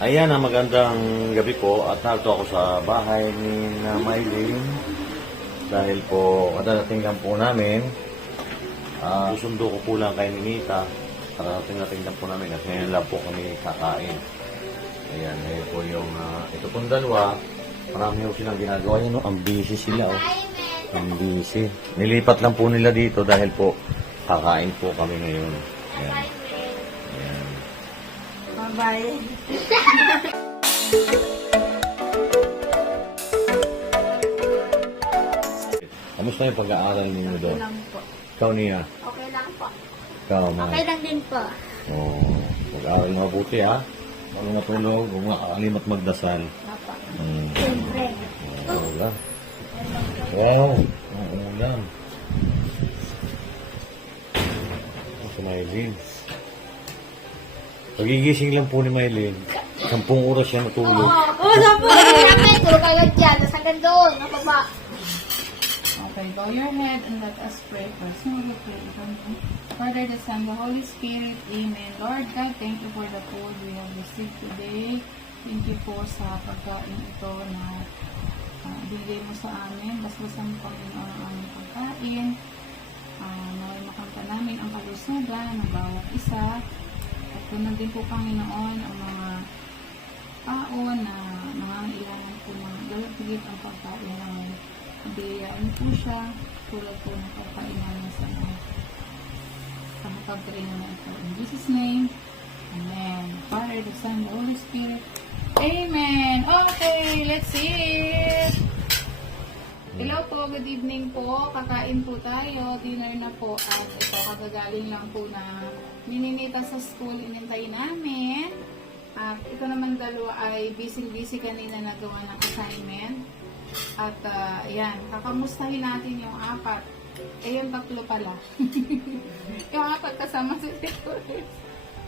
Ayan, ang magandang gabi po. At narito ako sa bahay ni na Maylin dahil po kadarating lang po namin. Uh, susundo ko po lang kay Ninita. Kadarating natin lang po namin. At ngayon lang po kami kakain. Ayan, ayan po yung ah, ito pong dalawa. Marami po silang ginagawa. Yun, no? ang busy sila oh. ang busy. Nilipat lang po nila dito dahil po kakain po kami ngayon. Ayan. Bye-bye. Kamusta yung pag-aaral ninyo Okay doon? lang po. Ikaw niya. Okay lang po. Ikaw, ma. Okay lang din po. Oo. Mag-aaral na mabuti, ha? Ano matulog, huwag makakalimot magdasal. Papa. Hmm. Siyempre. Oo, ulam. Wow, ang ulam. Oh, si Maylin. Pagigising lang po ni Maylin. Sampung oras siya natulog. Oo, oh, sabi ko. Sabi ko, kayo dyan. Tapos hanggang doon. Mababa. Okay, bow your head and let us pray first. Father, the Son, the Holy Spirit. Amen. Lord God, thank you for the food we have received today. Thank you po sa pagkain ito na uh, bigay mo sa amin. Basbasan mo Panginoon ang aming pagkain. Uh, naway makanta namin ang kalusugan ng bawat isa. Tunan din po Panginoon ang mga tao na nangangailangan po ng galapigit ang pagkain namin. Biyayaan po siya tulad po ng pagkain namin sa sa hatag na ito. In Jesus' name, Amen. Father, the Son, the Holy Spirit. Amen. Okay, let's eat. Hello po, good evening po. Kakain po tayo. Dinner na po. At ito, kagagaling lang po na mininita sa school. Inintay namin. At ito naman dalawa ay busy-busy kanina nagawa ng assignment. At ah, ayan, kakamustahin natin yung apat. Eh, yung tatlo pala. yung apat kasama si Titoris.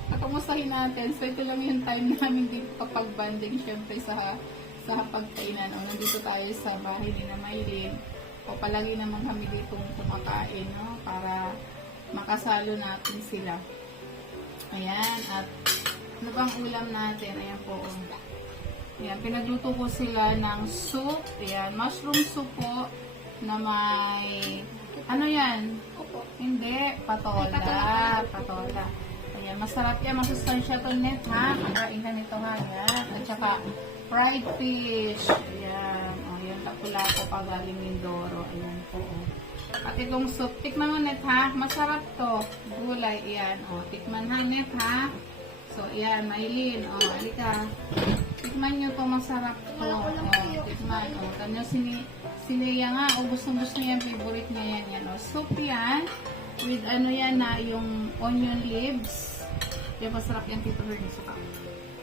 Kakamustahin natin. So, ito lang yung time namin dito kapag banding syempre sa sa pagkainan. O, nandito tayo sa bahay ni na Maylin. O, palagi naman kami dito kumakain, no? Para makasalo natin sila. Ayan, at ano bang ulam natin? Ayan po. oh. Ayan, pinagluto ko sila ng soup. Ayan, mushroom soup po na may, ano yan? Hindi, patola. Ay, patola. Patola. Ayan, masarap yan. Masustansya to net, ha? Kakain ka nito, ha? Ayan. At saka, fried fish. Ayan. O, yan, tapula ko pa galing Mindoro. Ayan po, o. At itong soup, tikman mo net, ha? Masarap to. Gulay, ayan. O, tikman ha, net, ha? So, ayan, Maylin. O, alika. Tikman nyo to, masarap to. O, tikman. O, tanyo sini, siniya nga. O, gustong-gusto niya, favorite niya yan. yan. O, soup yan. With ano yan na, yung onion leaves. Yan, masarap yan, Tito Hernie. Saka,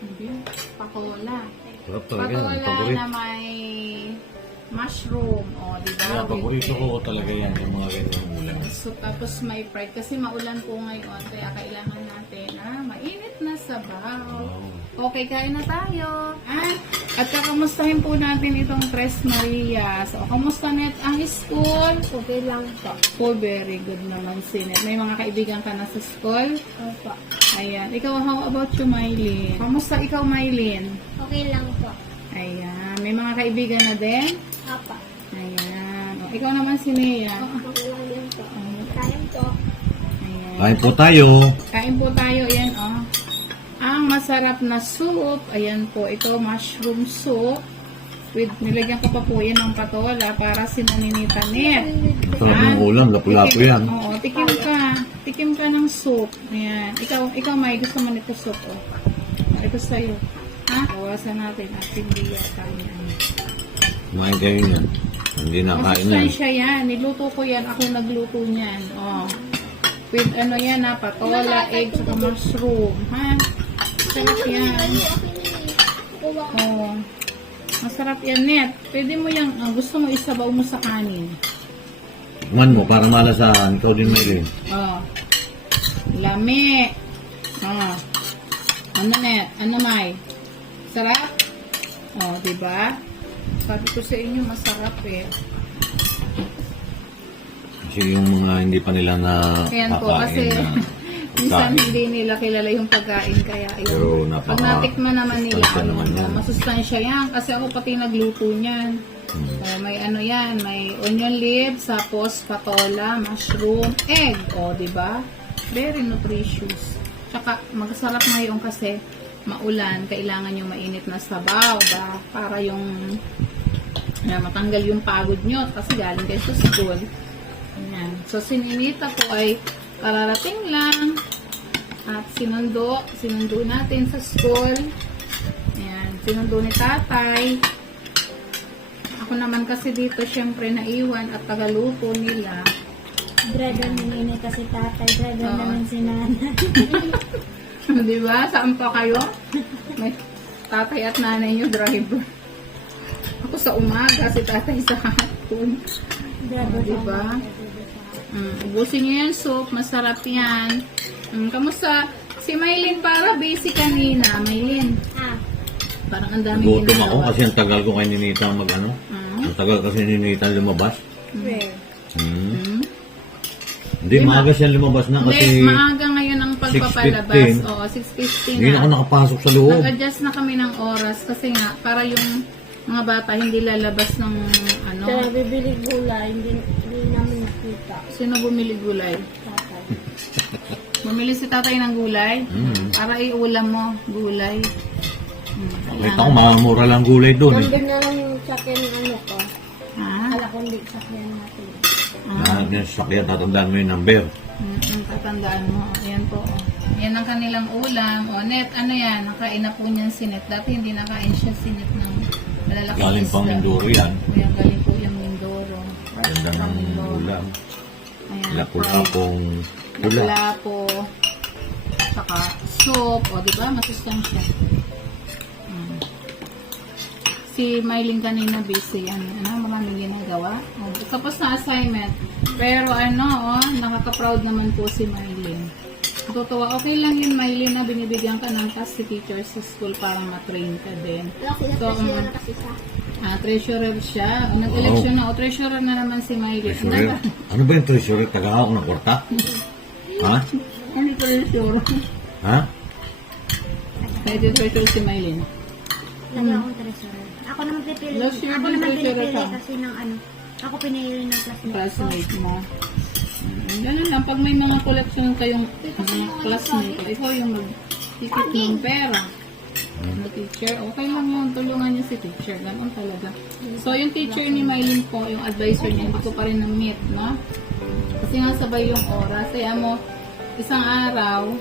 hindi, patola. Sarap talaga yan. Patola Paborito. na may mushroom. O, di ba? Paborito ko talaga yan, yung mga ganyan ulam. So, tapos may fried. Kasi maulan po ngayon. Kaya kailangan natin na mainit na sabaw. Wow. Okay, kain na tayo. Ah, at kakamustahin po natin itong Tres Maria. So, kamusta net ang school? Okay lang po. Oh, very good naman si Net. May mga kaibigan ka na sa school? Opo. Ayan. Ikaw, how about you, Mylene? Kamusta ikaw, Mylene? Okay lang po. Ayan. May mga kaibigan na din? Apa. Ayan. O, ikaw naman si Nea. Kain po. Ayan. Kain po tayo. Kain po tayo, ayan oh. Ang masarap na soup, ayan po, ito mushroom soup. With, nilagyan ko pa po yan ng patola para sinaninita net. Talaga ng ulam, lapu-lapu yan. Oo, tikim ka. Tikim ka ng soup. Ayan. Ikaw, ikaw may gusto mo nito soup, oh. Ito sa'yo. Ha? Bawasan natin at hindi yata yan. Kumain kayo niyan. Hindi na kain yan. Masustansya yan. Niluto ko yan. Ako nagluto niyan. Oh. With ano yan ha, patola, egg, saka mushroom. Ha? Sarap yan. Oh. Masarap yan, Net. Pwede mo yung, ah, gusto mo isabaw mo sa kanin. Man mo, para malasahan. Ikaw din may Oh. Lami. Oh. Ano, Net? Ano, May? Sarap? Oh, di ba? Sabi ko sa inyo, masarap eh. Kasi yung mga hindi pa nila na Ayan po, kasi na Minsan hindi nila kilala yung pagkain kaya yun. Pero napaka- Pag natikman naman nila, sustansya ano, naman yan. masustansya yan. Kasi ako pati nagluto niyan. Hmm. Oh, may ano yan, may onion leaves, tapos patola, mushroom, egg. O, di ba? Very nutritious. Tsaka, magsarap ngayon kasi maulan, kailangan yung mainit na sabaw ba? Para yung Ayan, matanggal yung pagod nyo kasi galing kayo sa school. Ayan. So, sininita po ay kararating lang at sinundo, sinundo natin sa school. Ayan, sinundo ni tatay. Ako naman kasi dito syempre naiwan at tagaluto nila. Ni Nini kasi tatay. Driver Oo. naman si nanay. Di ba? Saan pa kayo? May tatay at nanay nyo driver. Ako sa umaga, si tatay sa hapon. Di ba? Mm, ubusin nyo yung soup, masarap yan. Mm, kamusta? Si Maylin para busy kanina. Maylin, Ah, parang ang dami Gutom ako kasi ang tagal ko kay Ninita mag ano. Mm, Ang tagal kasi ni Ninita lumabas. Hmm. mm. Hindi, maaga siya lumabas na kasi Hindi, maaga pagpapalabas. 6:15. Oo, 6.50 hindi na ako na. nakapasok sa loob. Nag-adjust na kami ng oras kasi nga, para yung mga bata hindi lalabas ng ano. Kaya bibili gulay, hindi, hindi namin nakita. Sino bumili gulay? Tatay. Bumili si tatay ng gulay? Hmm. Para iulam mo, gulay. Hmm, Nakita ko, mamamura lang gulay doon eh. Nandun na lang yung sakyan ng ano ko. Ha? Ala ko hindi sakyan natin. Ah, yung sasakyan, tatandaan mo yung number. Mm, tatandaan mo. Ayan po. Yan ang kanilang ulam. O, net, ano yan? Nakain na po niyan si net. Dati hindi nakain siya si net ng malalaking Galing pang. Mindoro yan. Ayan, galing po yung Mindoro. Ganda ng Mindoro. ulam. Ayan. Lapul-apong pula. Lapu-lapo. Saka soup. O, di ba? Masustansya. Si Mylene kanina busy yan. Ano, maraming ginagawa. Tapos na assignment. Pero ano, oh, nakaka-proud naman po si Mylene. Natutuwa, okay lang yun, Mylene, na binibigyan ka ng task si teacher sa school para matrain ka din. So, um, Ah, treasurer siya. Nag-election na. O, treasurer na naman si Mylene. Treasurer. Ano ba yung treasurer? Tagahawak ng kwarta? Ha? Ano treasurer? Ha? Kaya yung treasurer si Mylene. Lagi akong treasurer. Ako naman pipili. Last year ako din pinipili ka. kasi ng ano. Ako pinili ng classmate mo. Mm, Ganun lang. Pag may mga collection kayong mga classmate, ikaw yung mag-tikit ng pera. Ano teacher, okay lang yun. Tulungan niyo si teacher. Ganun talaga. So, yung teacher ni Mylene po, yung advisor niya, hindi ko pa rin na-meet, no? Kasi nga sabay yung oras. Kaya mo, isang araw,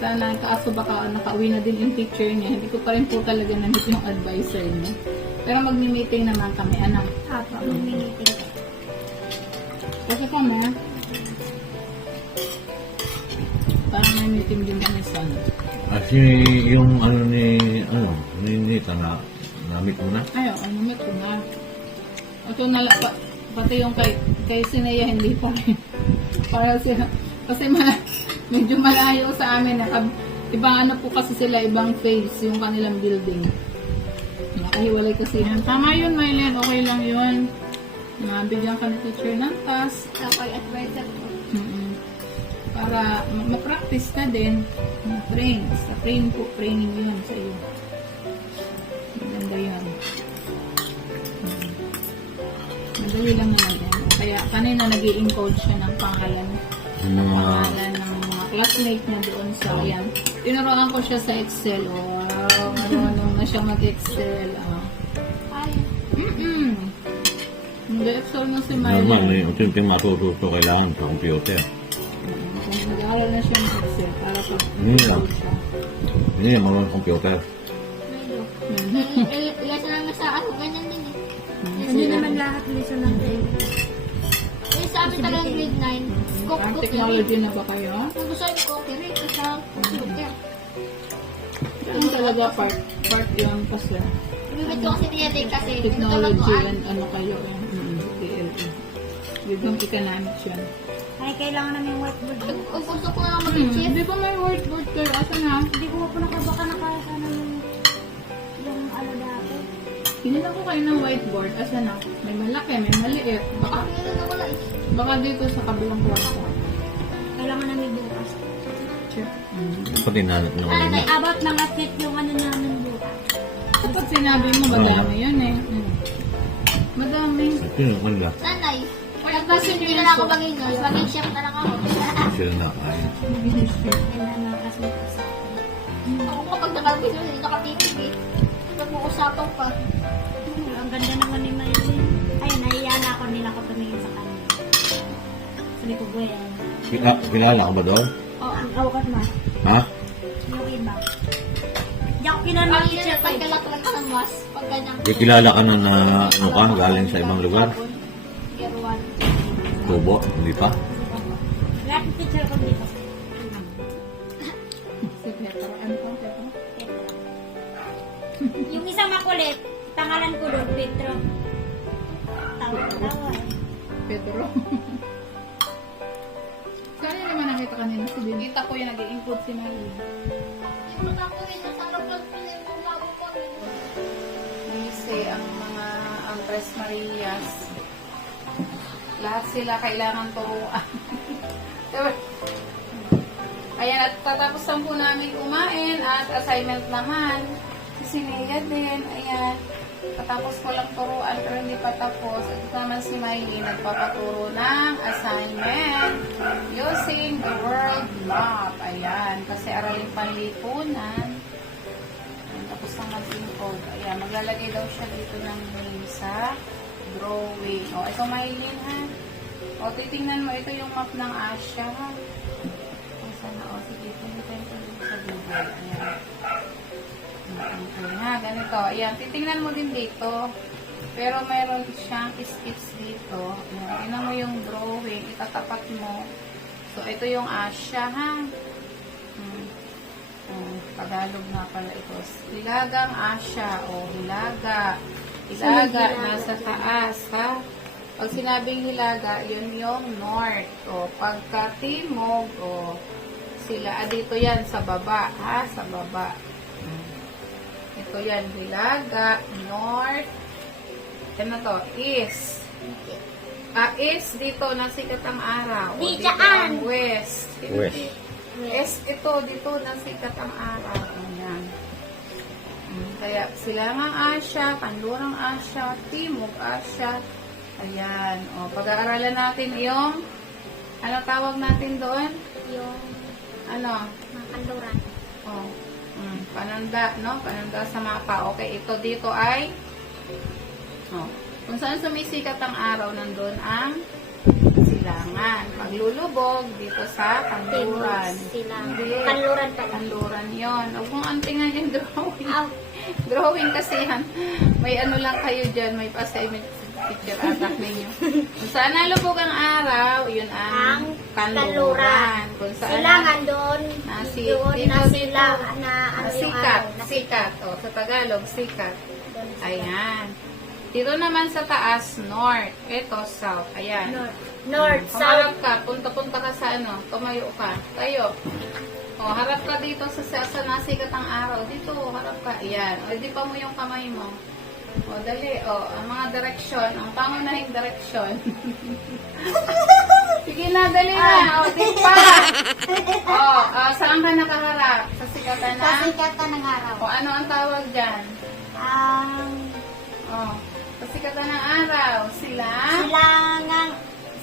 sana kaso baka nakauwi na din yung teacher niya. Hindi ko pa rin po talaga na-meet yung advisor niya. Pero mag-meeting naman kami, anak. Apo, mag-meeting. Kasi kami, parang may meeting din kami sa ano. Kasi yung ano ni, ano, ni Nita na, namit mo na. Ay, ano meet ko na. Ito na pa, pati yung kay, kay Sinea, hindi pa rin. Para siya, kasi ma, medyo malayo sa amin. Nakab, ibang ano po kasi sila, ibang phase yung kanilang building. Nakahiwalay kasi yan. Tama yun, Mylen. Okay lang yun. Nabigyan ka ni teacher ng task. Yung advisor ko. Mm-mm. Para ma- ma-practice ka din, ma-train. Sa train po, training yun sa iyo. Maganda yun. Mm. Madali lang naman. Kaya kanina nag encode siya ng pangalan. Pangalan ng mga classmate niya doon sa yan. Tinuruan ko siya sa Excel. Oh, wow, marunong na siya mag-Excel. Oh. Ay, Mm-mm. Nag-Excel na si normal, Mylan. may unting matututo kailangan sa computer. Kung nag-aaral na siya ng Excel para pag lang. siya. Hindi, marunong computer. medyo. Mm. Eh, Lesson lang sa ako, ganyan din eh. Hindi naman lahat lesson lang tayo. Eh, sa amin talagang grade 9, cook Ang cook technology na ba kayo? Kung gusto yung cookery, ito sa computer. Yung talaga part, part yun kasi Ibibit ko kasi niya din kasi. technology Ito and ano kayo yung DLE. With yung economics yun. Ay, kailangan namin whiteboard. Gusto ko nga Hmm, mag-chip, di ba may word-word kayo? Asa na? hindi ko po nakabaka nakakasa ng yung ano dati. Pinila ko kayo ng whiteboard. Asa na? May malaki, may maliit. Baka, Baka yun na wala eh. baka dito sa kabilang kwarto. Kailangan namin bukas. picture. Mm. Pati na Ano, naman may about mga fit yung ano namin bukas. Kapag sinabi mo, madami yan eh. Mm. Madami. Sino kanila? Sanay. Pag kasi hindi na lang ako maging nurse, maging chef na lang ako. Sila na kaya. Ako kapag nakabis, hindi nakatingin Kila, kilala ka ba doon? Oh, ang awkat mo. Ha? Yung iba. Hindi ako kilala ng teacher ko. pag eh. sa mas, pag ganyang Di kilala ka na na ano ka, galing sa ibang lugar? one. Tubo? Hindi pa? Lahat ng teacher ko dito. Si Petro. Ano Petro? Yung isang makulit, pangalan ko doon, Petro. Tawa-tawa eh. Nakita kanina? Si Kita ko yung nag-i-include si lang rin. Kasi ang mga ang Tres Marias, lahat sila kailangan turuan. Ayan, at tatapusan po namin kumain at assignment naman. Si Nea din, ayan. Patapos ko lang turuan pero hindi pa tapos. Ito naman si Miley nagpapaturo ng assignment using the world map. Ayan, kasi aralin panlipunan. Ayan, tapos na mag-encode. Ayan, maglalagay daw siya dito ng name sa drawing. O, ito Maylin ha. O, titingnan mo, ito yung map ng Asia ha. Ganito. Ayan, titingnan mo din dito. Pero meron siyang skips dito. Ayan, tingnan mo yung drawing, itatapat mo. So, ito yung Asia ha. Hmm. Oh, Tagalog nga pala ito. Hilagang Asya o hilaga. Hilaga, nasa taas, ha? Pag sinabing hilaga, yun yung north. O, pagka timog, o, sila, ah, dito yan, sa baba, ha? Sa baba. Hmm. Ito yan, hilaga, north, ano to, east. Ah, east, dito, nasikat ang araw. Di dito ang west. West. Yes, ito, dito nasikat ang araw. Ayan. Mm, Kaya silangang Asya, kanlurang Asya, timog Asya. Ayan. O, pag-aaralan natin yung, ano tawag natin doon? Yung Ano? mga kanduran. O, mm, pananda, no? Pananda sa mapa. Okay, ito dito ay, o, kung saan sumisikat ang araw, nandun ang silangan. Paglulubog, dito sa kanluran. Kanluran pala. Kanluran yon. Huwag mong antingan yung drawing. Aw. Drawing kasi yan. May ano lang kayo dyan, may pa-assignment picture attack ninyo. Kung saan nalubog ang araw, yun ang Ang kanluran. Kung saan Silangan doon. Nasi- doon dito, na sila na ano sikat, araw. Sikat. O, sa Tagalog, sikat. Ayan. Dito naman sa taas, north. Ito, south. Ayan. North. North, Kung south. harap ka, punta-punta ka sa ano, tumayo ka. Tayo. O, harap ka dito sa, sa, sa nasikat ang araw. Dito, harap ka. Ayan. O, di pa mo yung kamay mo. O, dali. O, ang mga direksyon, ang pangunahing direksyon. Sige na, dali na. O, di pa. O, ah, saan ka nakaharap? Sa sikatan na? Sa sikatan ng araw. O, ano ang tawag dyan? Ang O, sa sikatan ng araw. Sila? silangang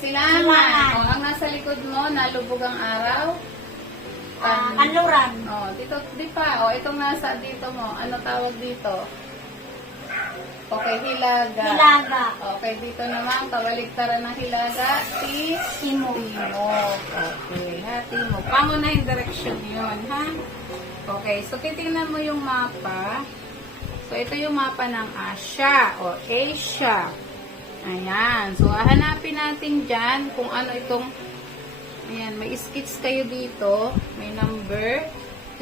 Silangan. Silangan. O, ang nasa likod mo, nalubog ang araw. Ah, Kan- kanluran. O, dito, di pa. O, itong nasa dito mo. Ano tawag dito? Okay, hilaga. Hilaga. Okay, dito naman, kabaligtaran ng hilaga. Ti, Timog. timog. Okay, ha, timog. Pangunahing direksyon yun, ha? Okay, so titingnan mo yung mapa. So, ito yung mapa ng Asia o Asia. Ayan. So, hanapin natin dyan kung ano itong Ayan, may skits kayo dito. May number.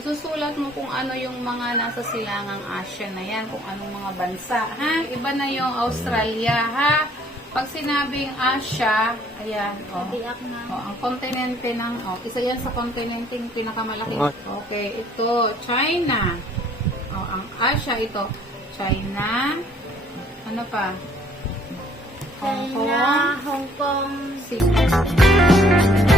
Isusulat mo kung ano yung mga nasa silangang Asia na yan. Kung anong mga bansa. Ha? Iba na yung Australia. Ha? Pag sinabing Asia, ayan. Oh. Oh, ang kontinente ng, oh, isa yan sa kontinente yung pinakamalaki. Okay, ito, China. Oh, ang Asia, ito, China. Ano pa? Hong China, Kong. Hong Kong, Si-